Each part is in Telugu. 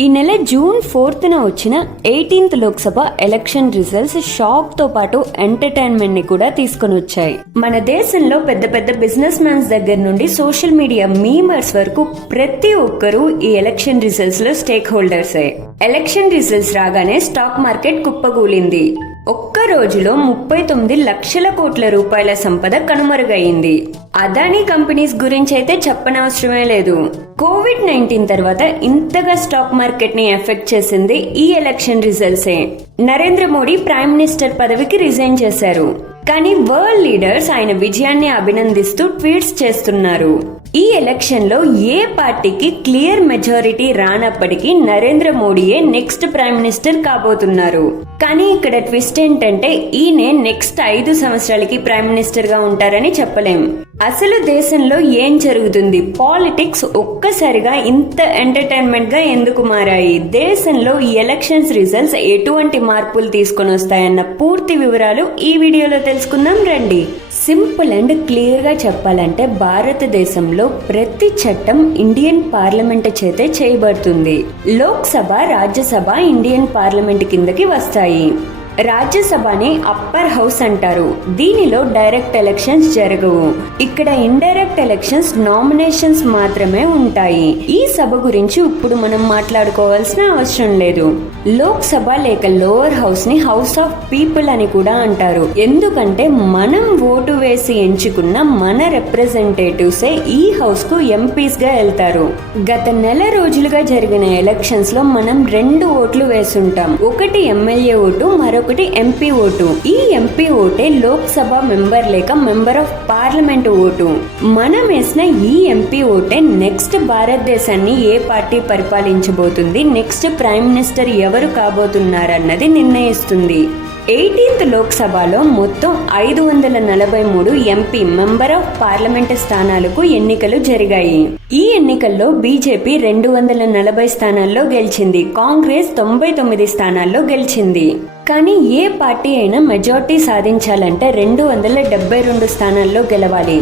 ఈ నెల జూన్ 4న వచ్చిన 18th Lok Sabha election results shock తో పాటు ఎంటర్టైన్మెంట్ ని కూడా తీసుకొని వచ్చాయి. మన దేశంలో పెద్ద పెద్ద బిజినెస్ మ్యాన్స్ దగ్గర నుండి సోషల్ మీడియా మీమర్స్ వరకు ప్రతి ఒక్కరూ ఈ ఎలక్షన్ రిజల్ట్స్ లో స్టేక్ హోల్డర్సే. ఎలక్షన్ రిజల్ట్స్ రాగానే స్టాక్ మార్కెట్ కుప్పకూలింది. ఒక్క రోజులో 39 లక్షల కోట్ల రూపాయల సంపద కనుమరుగయింది. అదానీ కంపెనీస్ గురించి అయితే చెప్పనవసరమే లేదు. కోవిడ్-19 తర్వాత ఇంతగా స్టాక్ మార్కెట్ ని ఎఫెక్ట్ చేసింది ఈ ఎలక్షన్ రిజల్ట్సే. నరేంద్ర మోడీ ప్రైమ్ మినిస్టర్ పదవికి రిజైన్ చేశారు. కానీ వరల్డ్ లీడర్స్ ఆయన విజయాన్ని అభినందిస్తూ ట్వీట్స్ చేస్తున్నారు. ఈ ఎలక్షన్ లో ఏ పార్టీకి క్లియర్ మెజారిటీ రానప్పటికీ నరేంద్ర మోడీయే నెక్స్ట్ ప్రైమ్ మినిస్టర్ కాబోతున్నారు. కానీ ఇక్కడ ట్విస్ట్ ఏంటంటే ఈయనే నెక్స్ట్ 5 సంవత్సరాలకి ప్రైమ్ మినిస్టర్ గా ఉంటారని చెప్పలేం. అసలు దేశంలో ఏం జరుగుతుంది? పాలిటిక్స్ ఒక్కసారిగా ఇంత ఎంటర్టైన్మెంట్ గా ఎందుకు మారాయి? దేశంలో ఈ ఎలక్షన్స్ రిజల్ట్స్ ఎటువంటి మార్పులు తీసుకొని వస్తాయన్న పూర్తి వివరాలు ఈ వీడియోలో తెలుసుకుందాం రండి. సింపుల్ అండ్ క్లియర్ గా చెప్పాలంటే భారతదేశంలో ప్రతి చట్టం ఇండియన్ పార్లమెంట్ చేతే చేయబడుతుంది. లోక్సభ, రాజ్యసభ ఇండియన్ పార్లమెంట్ కిందకి వస్తాయి. రాజ్యసభని అప్పర్ హౌస్ అంటారు. దీనిలో డైరెక్ట్ ఎలక్షన్స్ జరగవు. ఇక్కడ ఇండైరెక్ట్ ఎలక్షన్స్, నామినేషన్స్ మాత్రమే ఉంటాయి. ఈ సభ గురించి ఇప్పుడు మనం మాట్లాడుకోవాల్సిన అవసరం లేదు. లోక్సభ లేక లోవర్ హౌస్ ని హౌస్ ఆఫ్ పీపుల్ అని కూడా అంటారు. ఎందుకంటే మనం ఓటు వేసి ఎంచుకున్న మన రిప్రజెంటేటివ్స్ ఈ హౌస్ కు ఎంపీస్ గా వెళ్తారు. గత నెల రోజులుగా జరిగిన ఎలక్షన్స్ లో మనం 2 ఓట్లు వేసుంటాం. ఒకటి ఎమ్మెల్యే ఓటు, మరొకటి ఎంపీ ఓటు. ఈ ఎంపీ ఓటే లోక్సభ మెంబర్ లేక మెంబర్ ఆఫ్ పార్లమెంట్ ఓటు. మనం వేసిన ఈ ఎంపీ ఓటే నెక్స్ట్ భారతదేశాన్ని ఏ పార్టీ పరిపాలించబోతుంది, నెక్స్ట్ ప్రైమ్ మినిస్టర్ ఎవరు కాబోతున్నారన్నది నిర్ణయిస్తుంది. 18th లోక్సభలో మొత్తం 543 ఎంపీ మెంబర్ ఆఫ్ పార్లమెంట్ స్థానాలకు ఎన్నికలు జరిగాయి. ఈ ఎన్నికల్లో బీజేపీ 240 స్థానాల్లో గెలిచింది. కాంగ్రెస్ 99 స్థానాల్లో గెలిచింది. కానీ ఏ పార్టీ అయినా మెజార్టీ సాధించాలంటే 272 స్థానాల్లో గెలవాలి.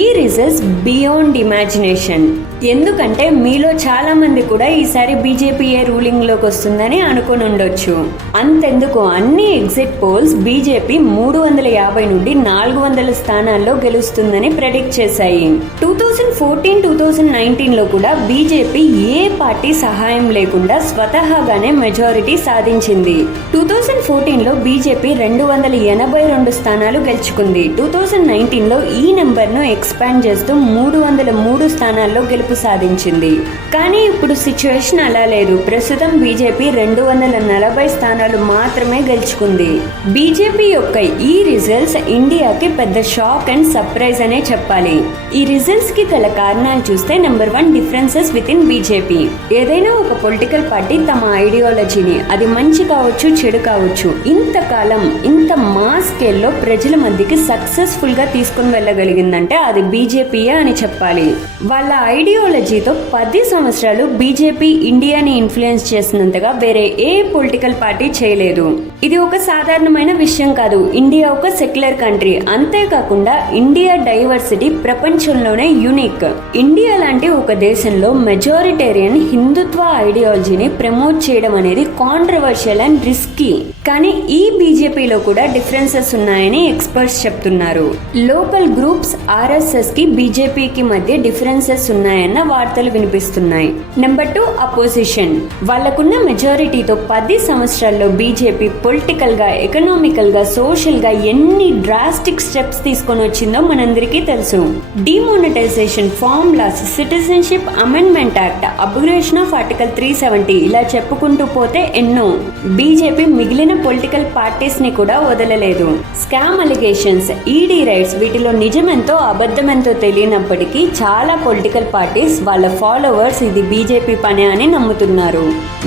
ఈ రిజల్ట్స్ బియాండ్ ఇమాజినేషన్. ఎందుకంటే మీలో చాలా మంది కూడా ఈసారి బీజేపీయే రూలింగ్ లోకి వస్తుందని అనుకుని ఉండొచ్చు. అంతెందుకు, అన్ని ఎగ్జిట్ పోల్స్ బీజేపీ 350 నుండి 400 స్థానాల్లో గెలుస్తుందని ప్రెడిక్ట్ చేశాయి. 2014-2019 లో కూడా బీజేపీ ఏ పార్టీ సహాయం లేకుండా స్వతహాగానే మెజారిటీ సాధించింది. 2014 లో బీజేపీ 282 స్థానాలు గెలుచుకుంది. 2019 లో ఈ నెంబర్ ను ఎక్స్పాండ్ చేస్తూ 303 స్థానాల్లో గెలుపు సాధించింది. కానీ ఇప్పుడు సిచ్యువేషన్ అలా లేదు. ప్రస్తుతం బీజేపీ 240 స్థానాలు మాత్రమే గెలుచుకుంది. బీజేపీ యొక్క ఈ రిజల్ట్స్ ఇండియాకి పెద్ద షాక్ అండ్ సర్ప్రైజ్ అనే చెప్పాలి. ఈ రిజల్ట్స్ కి గల కారణాలు చూస్తే number 1, differences with in BJP. ఏదైనా ఒక పొలిటికల్ పార్టీ తమ ఐడియాలజీని, అది మంచి కావచ్చు చెడు కావచ్చు, ఇంతకాలం ఇంత మాస్ స్కేల్లో ప్రజల మధ్యకి సక్సెస్ఫుల్ గా తీసుకుని వెళ్ళగలిగిందంటే అది బీజేపీయే అని చెప్పాలి. వాళ్ళ ఐడియాలజీతో 10 సంవత్సరాలు బీజేపీ ఇండియాని ఇన్ఫ్లుయెన్స్ చేసినంతగా వేరే ఏ పొలిటికల్ పార్టీ చేయలేదు. ఇది ఒక సాధారణమైన విషయం కాదు. ఇండియా ఒక సెక్యులర్ కంట్రీ. అంతేకాకుండా ఇండియా డైవర్సిటీ ప్రపంచంలోనే యూనిక్. ఇండియా లాంటి ఒక దేశంలో మెజారిటేరియన్ హిందుత్వ ఐడియాలజీని ప్రమోట్ చేయడం అనేది కాంట్రవర్షియల్ అండ్ రిస్కీ. కానీ ఈ బీజేపీలో కూడా డిఫరెన్సెస్ ఉన్నాయని ఎక్స్పర్ట్స్ చెప్తున్నారు. లోకల్ గ్రూప్స్, ఆర్ఎస్ఎస్ కి బీజేపీకి మధ్య డిఫరెన్సెస్ ఉన్నాయన్న వార్తలు వినిపిస్తున్నాయి. Number 2, opposition. వాళ్లకున్న మెజారిటీతో 10 సంవత్సరాల్లో బీజేపీ పొలిటికల్ గా, ఎకనామికల్ గా, సోషల్ గా ఎన్ని డ్రాస్టిక్ స్టెప్స్ తీసుకొని వచ్చిందో మనందరికీ తెలుసు. Demonetization, farm laws, citizenship amendment act, abbreviation of article 370, ఇలా చెప్పుకుంటూ పోతే ఎన్నో. బీజేపీ మిగిలిన పొలిటికల్ పార్టీస్ ని కూడా వదలలేదు. స్కామ్ అలిగేషన్స్, ఈడీ రైట్స్, వీటిలో నిజమెంతో అబద్ధమెంతో తెలియనప్పటికీ చాలా పొలిటికల్ పార్టీస్ వాళ్ళ ఫాలోవర్స్ ఇది బీజేపీ పనే అని నమ్ముతున్నారు.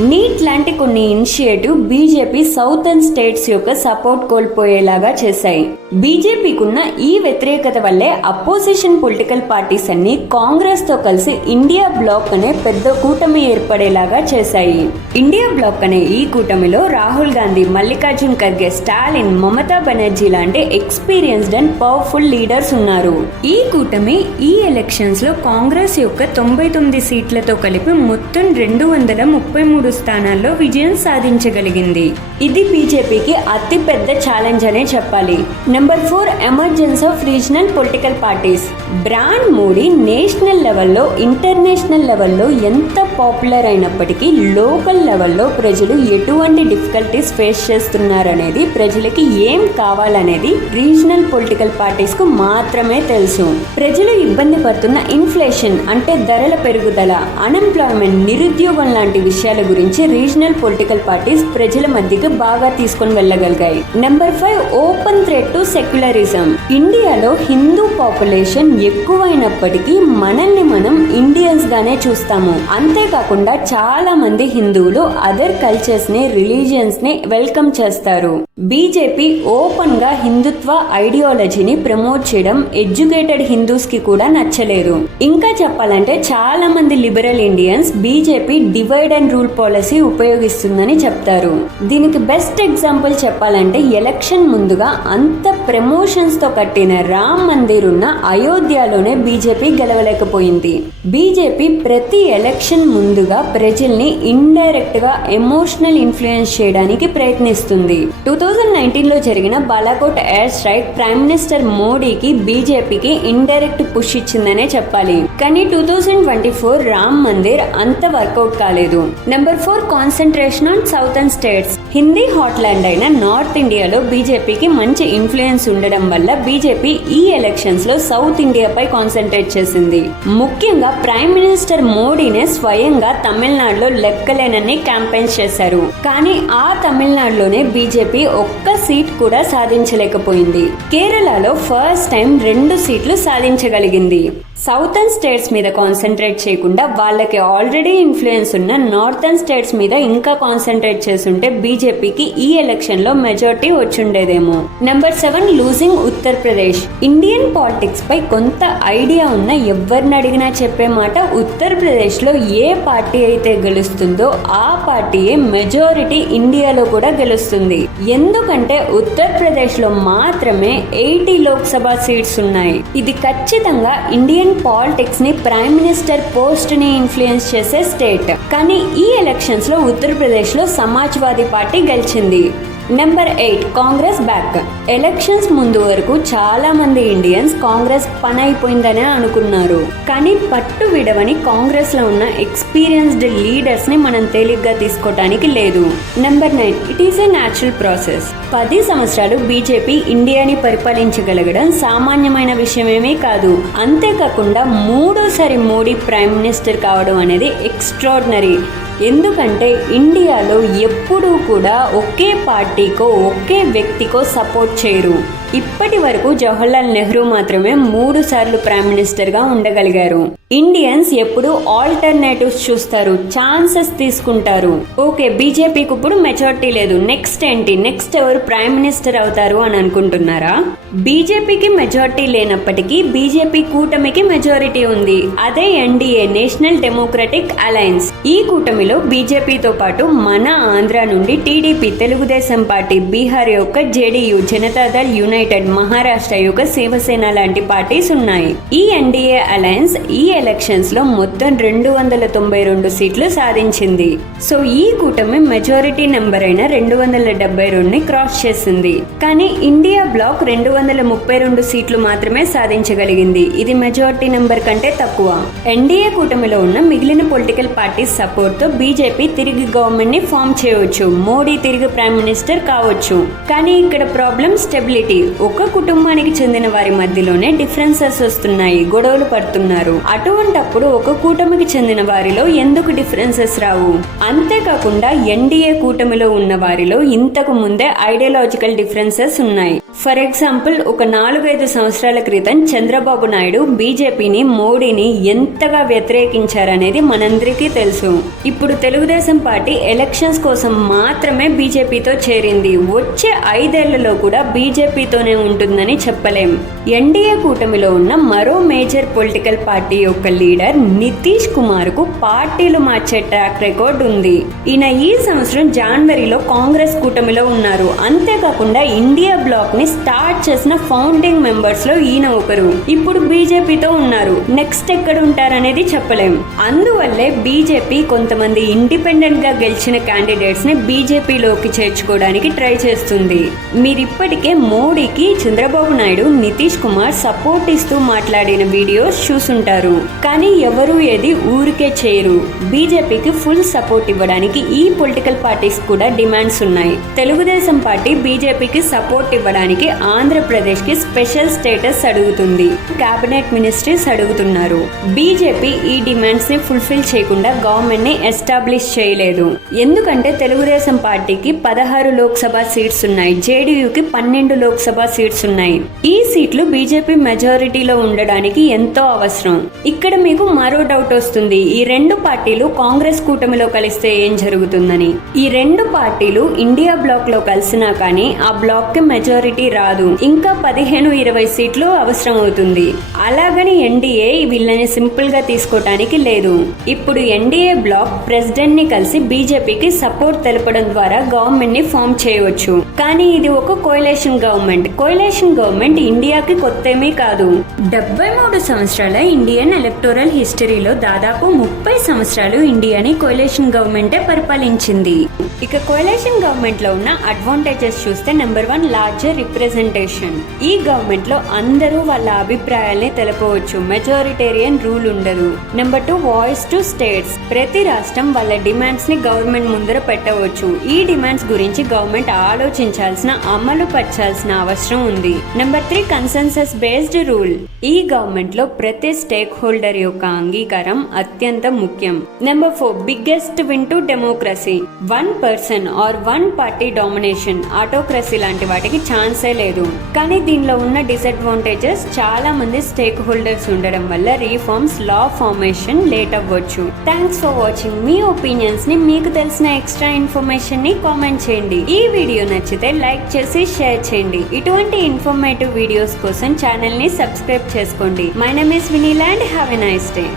నీట్ లాంటి కొన్ని ఇనిషియేటివ్ బీజేపీ సౌతర్న్ స్టేట్స్ యొక్క సపోర్ట్ కోల్పోయేలాగా చేశాయి. బీజేపీకున్న ఈ వ్యతిరేకత వల్లే అపోజిషన్ పొలిటికల్ పార్టీస్ అన్ని కాంగ్రెస్ తో కలిసి ఇండియా బ్లాక్ అనే పెద్ద కూటమి ఏర్పడేలాగా చేశాయి. ఇండియా బ్లాక్ అనే ఈ కూటమిలో రాహుల్ గాంధీ, మల్లికార్జున్ ఖర్గే, స్టాలిన్, మమతా బెనర్జీ లాంటి ఎక్స్పీరియన్స్డ్ అండ్ పవర్ఫుల్ లీడర్స్ ఉన్నారు. ఈ కూటమి ఈ ఎలక్షన్స్ లో కాంగ్రెస్ యొక్క 99 సీట్లతో కలిపి మొత్తం 233 స్థానాల్లో విజయం సాధించగలిగింది. ఇది బీజేపీకి అతి పెద్ద ఛాలెంజ్ అనే చెప్పాలి. Number 4, emergence of regional political parties. Brand Modi national లెవెల్లో, ఇంటర్నేషనల్ లెవెల్లో ఎంత పాపులర్ అయినప్పటికీ లోకల్ లెవెల్లో ప్రజలు ఎటువంటి డిఫికల్టీస్ ఫేస్ చేస్తున్నారనేది, ప్రజలకి ఏం కావాలనేది రీజనల్ పొలిటికల్ పార్టీస్ కు మాత్రమే తెలుసు. ప్రజలు ఇబ్బంది పడుతున్న ఇన్ఫ్లేషన్ అంటే ధరల పెరుగుదల, అన్ఎంప్లాయ్మెంట్, నిరుద్యోగం లాంటి విషయాల గురించి రీజనల్ పొలిటికల్ పార్టీస్ ప్రజల మధ్యకి బాగా తీసుకొని వెళ్ళగలిగాయి. Number 5, open threat to secularism. ఇండియాలో హిందూ పాపులేషన్ ఎక్కువైనప్పటికీ మనల్ని మనం ఇండియన్స్ గానే చూస్తాము. అంతేకాకుండా చాలా మంది హిందువులు అదర్ కల్చర్స్ ని, రిలీజియన్స్ ని వెల్కమ్ చేస్తారు. బీజేపీ ఓపెన్ గా హిందుత్వ ఐడియాలజీని ప్రమోట్ చేయడం ఎడ్యుకేటెడ్ హిందూస్ కి కూడా నచ్చలేదు. ఇంకా చెప్పాలంటే చాలా మంది liberal Indians BJP divide and rule policy ఉపయోగిస్తుందని చెప్తారు. దీనికి బెస్ట్ ఎగ్జాంపుల్ చెప్పాలంటే ఎలక్షన్ ముందుగా అంత ప్రమోషన్స్ తో కట్టిన రామ్ మందిర్ ఉన్న అయోధ్యలోనే బీజేపీ గెలవలేకపోయింది. బీజేపీ ప్రతి ఎలక్షన్ ముందుగా ప్రజల్ని ఇండైరెక్ట్ గా ఎమోషనల్ ఇన్ఫ్లుయెన్స్ చేయడానికి ప్రయత్నిస్తుంది. 2019 లో జరిగిన Balakot air strike prime minister మోడీకి, బీజేపీకి ఇండైరెక్ట్ పుష్ ఇచ్చిందనే చెప్పాలి. కానీ 2024 రామ్ మందిర్ అంత వర్కౌట్ కాలేదు. Number 4, concentration on southern states. Hindi hot land అయిన నార్త్ ఇండియాలో బీజేపీకి మంచి ఇన్ఫ్లుయెన్స్ ఉండడం వల్ల బీజేపీ ఈ ఎలక్షన్స్ లో సౌత్ ఇండియాపై కాన్సన్ట్రేట్ చేసింది. ముఖ్యంగా ప్రైమ్ మినిస్టర్ మోడీనే స్వయంగా తమిళనాడులో లెక్కలేనన్ని క్యాంపెయిన్స్ చేశారు. కానీ ఆ తమిళనాడులోనే బీజేపీ ఒక్క సీట్ కూడా సాధించలేకపోయింది. కేరళలో ఫస్ట్ టైం 2 సీట్లు సాధించగలిగింది. సౌతర్న్ స్టేట్స్ మీద కాన్సన్ట్రేట్ చేయకుండా వాళ్ళకి ఆల్రెడీ ఇన్ఫ్లుయెన్స్ ఉన్న నార్థన్ స్టేట్స్ మీద ఇంకా కాన్సన్ట్రేట్ చేస్తుంటే బీజేపీకి ఈ ఎలక్షన్ లో majority వచ్చుండేదేమో. Number 7, losing Uttar Pradesh. Indian politics పై కొంత ఐడియా ఉన్న ఎవరిని అడిగినా చెప్పే మాట, ఉత్తరప్రదేశ్ లో ఏ పార్టీ అయితే గెలుస్తుందో ఆ పార్టీయే మెజారిటీ ఇండియాలో కూడా గెలుస్తుంది. ఎందుకంటే ఉత్తరప్రదేశ్ లో మాత్రమే 80 లోక్సభ సీట్స్ ఉన్నాయి. ఇది ఖచ్చితంగా ఇండియన్ పాలిటిక్స్ ని, ప్రైమ్ మినిస్టర్ పోస్ట్ ని ఇన్ఫ్లుయెన్స్ చేసే స్టేట్. కానీ ఈ ఎలక్షన్స్ లో ఉత్తరప్రదేశ్ లో సమాజ్వాదీ పార్టీ గెలిచింది. Number 8, Congress back. ఎలక్షన్స్ ముందు వరకు చాలా మంది ఇండియన్స్ కాంగ్రెస్ పని అయిపోయిందనే అనుకున్నారు. కానీ పట్టు విడవని కాంగ్రెస్ లో ఉన్న ఎక్స్పీరియన్స్డ్ లీడర్స్ ని మనం తేలిగ్గా తీసుకోవటానికి లేదు. Number 9, it is a natural process. 10 సంవత్సరాలు బీజేపీ ఇండియాని పరిపాలించగలగడం సామాన్యమైన విషయమేమీ కాదు. అంతేకాకుండా 3వ మోడీ ప్రైమ్ మినిస్టర్ కావడం అనేది ఎక్స్ట్రాడినరీ. ఎందుకంటే ఇండియాలో ఎప్పుడూ కూడా ఒకే పార్టీకో, ఒకే వ్యక్తికో సపోర్ట్ చేయరు. ఇప్పటి వరకు జవహర్లాల్ నెహ్రూ మాత్రమే 3 సార్లు ప్రైమ్ మినిస్టర్ గా ఉండగలిగారు. ఇండియన్స్ ఎప్పుడు ఆల్టర్నేటివ్స్ చూస్తారు, ఛాన్సెస్ తీసుకుంటారు. ఓకే, బీజేపీకి ఇప్పుడు మెజారిటీ లేదు, నెక్స్ట్ ఏంటి, నెక్స్ట్ ఎవరు ప్రైమ్ మినిస్టర్ అవుతారు అని అనుకుంటున్నారా? బీజేపీకి మెజారిటీ లేనప్పటికీ బీజేపీ కూటమికి మెజారిటీ ఉంది. అదే ఎన్డీఏ, నేషనల్ డెమోక్రటిక్ అలయన్స్. ఈ కూటమిలో బీజేపీతో పాటు మన ఆంధ్ర నుండి టీడీపీ, తెలుగుదేశం పార్టీ, బీహార్ యొక్క జేడీయూ, జనతాదళ్ యునైటెడ్, మహారాష్ట్ర యొక్క శివసేన లాంటి పార్టీస్ ఉన్నాయి. ఈ ఎన్డీఏ అలయన్స్ ఈ ఎలక్షన్స్ లో మొత్తం 292 సీట్లు సాధించింది. సో ఈ కూటమి మెజారిటీ నెంబర్ అయిన 272ని క్రాస్ చేసింది. కానీ ఇండియా బ్లాక్ 232 సీట్లు మాత్రమే సాధించగలిగింది. ఇది మెజారిటీ నెంబర్ కంటే తక్కువ. ఎన్డీఏ కూటమిలో ఉన్న మిగిలిన పొలిటికల్ పార్టీస్ సపోర్ట్ తో బీజేపీ తిరిగి గవర్నమెంట్ ని ఫామ్ చేయవచ్చు, మోడీ తిరిగి ప్రైమ్ మినిస్టర్ కావచ్చు. కానీ ఇక్కడ ప్రాబ్లం స్టెబిలిటీ. ఒక కుటుంబానికి చెందిన వారి మధ్యలోనే డిఫరెన్సెస్ వస్తున్నాయి, గొడవలు పడుతున్నారు. అటువంటప్పుడు ఒక కూటమికి చెందిన వారిలో ఎందుకు డిఫరెన్సెస్ రావు? అంతేకాకుండా ఎన్డీఏ కూటమిలో ఉన్న వారిలో ఇంతకు ముందే ఐడియాలజికల్ డిఫరెన్సెస్ ఉన్నాయి. ఫర్ ఎగ్జాంపుల్ ఒక 4-5 సంవత్సరాల క్రితం చంద్రబాబు నాయుడు బీజేపీని, మోడీని ఎంతగా వ్యతిరేకించారనేది మనందరికీ తెలుసు. ఇప్పుడు తెలుగుదేశం పార్టీ ఎలక్షన్స్ కోసం మాత్రమే బీజేపీతో చేరింది. వచ్చే 5 ఏళ్లలో కూడా బీజేపీతోనే ఉంటుందని చెప్పలేం. ఎన్డీఏ కూటమిలో ఉన్న మరో మేజర్ పొలిటికల్ పార్టీ యొక్క లీడర్ నితీష్ కుమార్ కు పార్టీలు మార్చే ట్రాక్ రికార్డ్ ఉంది. ఈయన ఈ సంవత్సరం జనవరిలో కాంగ్రెస్ కూటమిలో ఉన్నారు. అంతేకాకుండా ఇండియా బ్లాక్ ని స్టార్ట్ చేసిన ఫౌండింగ్ మెంబర్స్ లో ఈయన ఒకరు. ఇప్పుడు బీజేపీతో ఉన్నారు. నెక్స్ట్ ఎక్కడ ఉంటారనేది చెప్పలేం. అందువల్లే బీజేపీ కొంతమంది ఇండిపెండెంట్ గా గెలిచిన క్యాండిడేట్స్ ని బీజేపీలోకి చేర్చుకోవడానికి ట్రై చేస్తుంది. మీరిప్పటికే మోడీకి చంద్రబాబు నాయుడు, నితీష్ కుమార్ సపోర్ట్ ఇస్తూ మాట్లాడిన వీడియోస్ చూసుంటారు. కానీ ఎవరు ఏది ఊరికే చేయరు. బీజేపీకి ఫుల్ సపోర్ట్ ఇవ్వడానికి ఈ పొలిటికల్ పార్టీస్ కూడా డిమాండ్స్ ఉన్నాయి. తెలుగుదేశం పార్టీ బీజేపీకి సపోర్ట్ ఇవ్వడానికి ఆంధ్రప్రదేశ్ కి స్పెషల్ స్టేటస్ అడుగుతుంది. కేబినెట్ మినిస్ట్రీస్ అడుగుతున్నారు. బీజేపీ ఈ డిమాండ్స్ ని ఫుల్ఫిల్ చేయకుండా గవర్నమెంట్ ని ఎస్టాబ్లిష్ చేయలేదు. ఎందుకంటే తెలుగుదేశం పార్టీకి 16 లోక్సభ సీట్స్ ఉన్నాయి. జేడీయూకి 12 లోక్సభ సీట్స్ ఉన్నాయి. ఈ సీట్లు బీజేపీ మెజారిటీలో ఉండడానికి ఎంతో అవసరం. ఇక్కడ మీకు మరో డౌట్ వస్తుంది. ఈ 2 పార్టీలు కాంగ్రెస్ కూటమిలో కలిస్తే ఏం జరుగుతుందని. ఈ 2 పార్టీలు ఇండియా బ్లాక్ లో కలిసినా కానీ ఆ బ్లాక్ కి మెజారిటీ రాదు. ఇంకా 15-20 సీట్లు అవసరం అవుతుంది. అలాగని ఎన్డీఏ వీళ్ళని సింపుల్ గా తీసుకోవటానికి లేదు. ఇప్పుడు ఎన్డీఏ బ్లాక్ ప్రెసిడెంట్ ని కలిసి బీజేపీకి సపోర్ట్ తెలపడం ద్వారా గవర్నమెంట్ ని ఫామ్ చేయవచ్చు. కానీ ఇది ఒక కోయలేషన్ గవర్నమెంట్. కోయలేషన్ గవర్నమెంట్ ఇండియాకి కొత్తేమీ కాదు. 73 సంవత్సరాల ఇండియన్ ఎలక్టోరల్ హిస్టరీలో దాదాపు 30 సంవత్సరాలు ఇండియాని కోయలేషన్ గవర్నమెంటే పరిపాలించింది. ఇక కోయలేషన్ గవర్నమెంట్ లో ఉన్న అడ్వాంటేజెస్ చూస్తే నెంబర్ 1 లార్జర్ రిప్రజెంటేషన్. ఈ గవర్నమెంట్ లో అందరూ వాళ్ళ అభిప్రాయాల్ని తెలపవచ్చు. మెజారిటేరియన్ రూల్ ఉండదు. Number 2 voice to states. ప్రతి రాష్ట్రం వాళ్ళ డిమాండ్స్ ని గవర్నమెంట్ ముందర పెట్టవచ్చు. ఈ డిమాండ్స్ గురించి గవర్నమెంట్ ఆలోచించాల్సిన, అమలు పరచాల్సిన అవసరం ఉంది. Number 3 consensus based rule. ఈ గవర్నమెంట్ లో ప్రతి స్టేక్ హోల్డర్ యొక్క అంగీకారం అత్యంత ముఖ్యం. Number 4 biggest win to democracy. 1 person are 1 party domination, autocracy లాంటి వాటికి ఛాన్సే లేదు. కానీ దీనిలో ఉన్న డిసడ్వాంటేజెస్ చాలా మంది స్టేక్ హోల్డర్స్ ఉండడం వల్ల రీఫార్మ్స్, లా ఫార్మేషన్ లేట్ అవ్వచ్చు. Thanks for watching. Me opinions ని, మీకు తెలిసిన ఎక్స్ట్రా ఇన్ఫర్మేషన్ ని కామెంట్ చేయండి. ఈ వీడియో నచ్చితే లైక్ చేసి షేర్ చేయండి. ఇటువంటి ఇన్ఫర్మేటివ్ వీడియోస్ కోసం ఛానల్ ని సబ్స్క్రైబ్ చేసుకోండి. My name is Vinila and have a nice day.